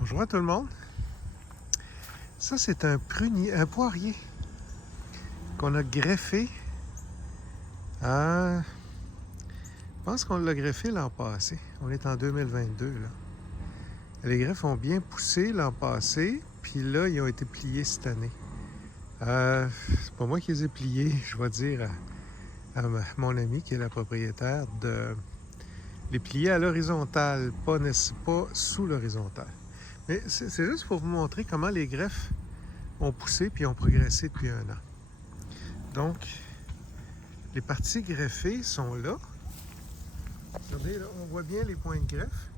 Bonjour à tout le monde. Ça, c'est un prunier, un poirier qu'on a greffé à... Je pense qu'on l'a greffé l'an passé. On est en 2022, là. Les greffes ont bien poussé l'an passé, puis là, ils ont été pliés cette année. C'est pas moi qui les ai pliés, je vais dire à mon ami qui est la propriétaire de les plier à l'horizontale, pas sous l'horizontale. Mais c'est juste pour vous montrer comment les greffes ont poussé puis ont progressé depuis un an. Donc, les parties greffées sont là. Regardez, là, on voit bien les points de greffe.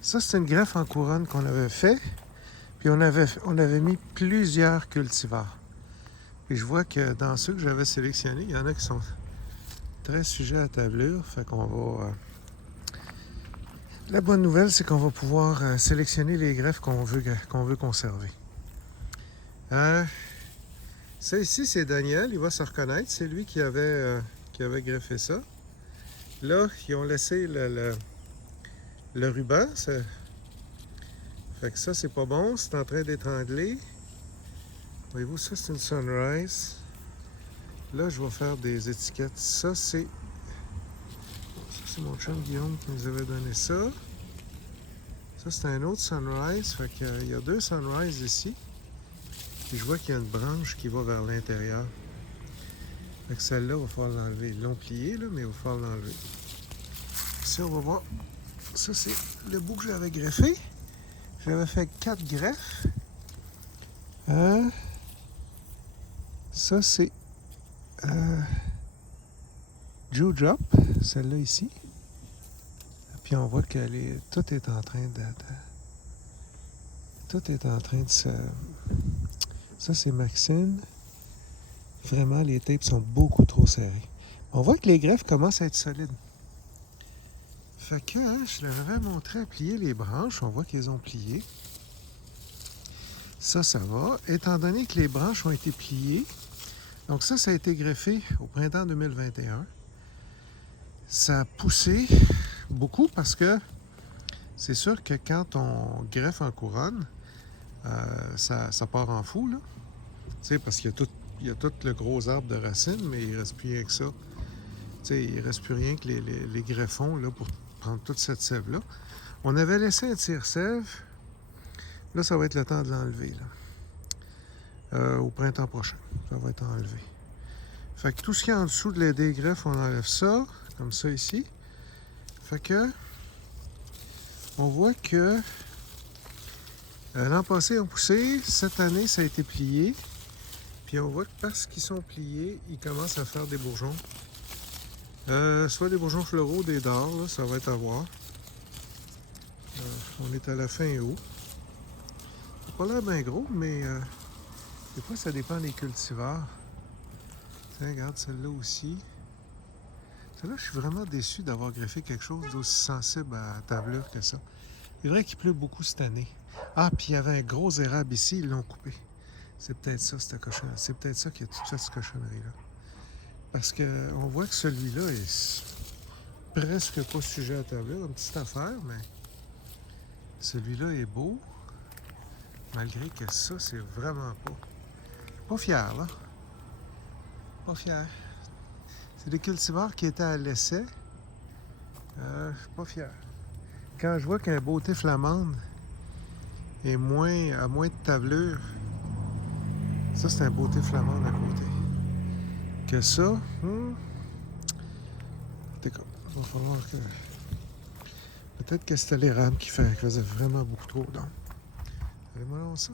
Ça, c'est une greffe en couronne qu'on avait fait. Puis on avait mis plusieurs cultivars. Puis je vois que dans ceux que j'avais sélectionnés, il y en a qui sont très sujets à tablure. Fait qu'on va... La bonne nouvelle, c'est qu'on va pouvoir sélectionner les greffes qu'on veut conserver. Ça ici, c'est Daniel, il va se reconnaître. C'est lui qui avait greffé ça. Là, ils ont laissé le ruban. Fait que ça, c'est pas bon. C'est en train d'étrangler. Voyez-vous, ça, c'est une Sunrise. Là, je vais faire des étiquettes. Ça, c'est mon chum Guillaume qui nous avait donné ça. Ça, c'est un autre Sunrise. Fait qu'il y a deux Sunrise ici. Puis je vois qu'il y a une branche qui va vers l'intérieur. Fait que celle-là, il va falloir l'enlever. Ils l'ont plié, là, mais il va falloir l'enlever. Ici, on va voir. Ça, c'est le bout que j'avais greffé. J'avais fait 4 greffes. Ça, c'est Dewdrop, celle-là ici. Puis on voit que tout est en train de... Tout est en train de se... Ça, c'est Maxine. Vraiment, les tapes sont beaucoup trop serrées. On voit que les greffes commencent à être solides. Fait que je leur avais montré à plier les branches. On voit qu'ils ont plié. Ça va. Étant donné que les branches ont été pliées, donc ça a été greffé au printemps 2021. Ça a poussé beaucoup parce que c'est sûr que quand on greffe en couronne, ça part en fou, là. Tu sais, parce qu'il y a tout le gros arbre de racines, mais il ne reste plus rien que ça. Tu sais, il ne reste plus rien que les greffons là, pour prendre toute cette sève-là. On avait laissé un tire-sève. Là, ça va être le temps de l'enlever, là. Au printemps prochain, ça va être enlevé. Fait que tout ce qui est en dessous des greffes, on enlève ça, comme ça ici. Fait que on voit que l'an passé, ils ont poussé. Cette année, ça a été plié. Puis on voit que parce qu'ils sont pliés, ils commencent à faire des bourgeons. Soit des bourgeons floraux, des dards, là, ça va être à voir. On est à la fin août. Ça n'a pas l'air bien gros, mais des fois, ça dépend des cultivars. Tiens, regarde celle-là aussi. Celle-là, je suis vraiment déçu d'avoir greffé quelque chose d'aussi sensible à tablure que ça. C'est vrai qu'il pleut beaucoup cette année. Ah, puis il y avait un gros érable ici, ils l'ont coupé. C'est peut-être ça, cette cochonnerie. C'est peut-être ça qui a tout fait cette cochonnerie-là. Parce qu'on voit que celui-là est presque pas sujet à tablure, une petite affaire, mais celui-là est beau. Malgré que ça, c'est vraiment pas. Pas fier, là. Pas fier. C'est des cultivars qui étaient à l'essai. Je suis pas fier. Quand je vois qu'un beauté flamande a moins de tablure, ça c'est un beauté flamande à côté. Que ça, il va falloir que... Peut-être que c'était l'érable qui faisait vraiment beaucoup trop d'ombre. Allez-moi voir ça.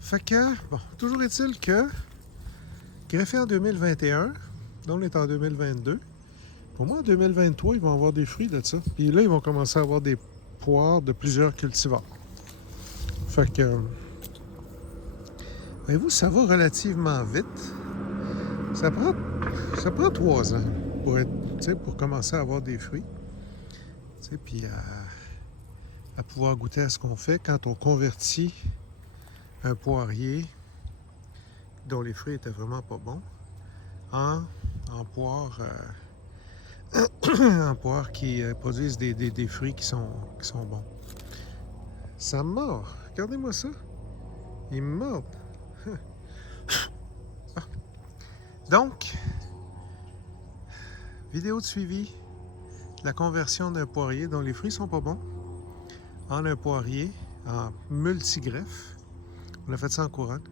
Fait que, bon, toujours est-il que greffé en 2021, là on est en 2022. Pour moi, en 2023, ils vont avoir des fruits de ça. Puis là, ils vont commencer à avoir des poires de plusieurs cultivars. Fait que, voyez-vous, ça va relativement vite. Ça prend 3 ans pour commencer à avoir des fruits. Puis à pouvoir goûter à ce qu'on fait quand on convertit un poirier dont les fruits étaient vraiment pas bons en poires en poires qui produisent des fruits qui sont bons. Ça me mord. Regardez-moi ça. Il me mord. Donc, vidéo de suivi de la conversion d'un poirier dont les fruits sont pas bons en un poirier en multigreffe. On a fait ça en couronne.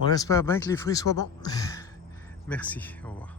On espère bien que les fruits soient bons. Merci. Au revoir.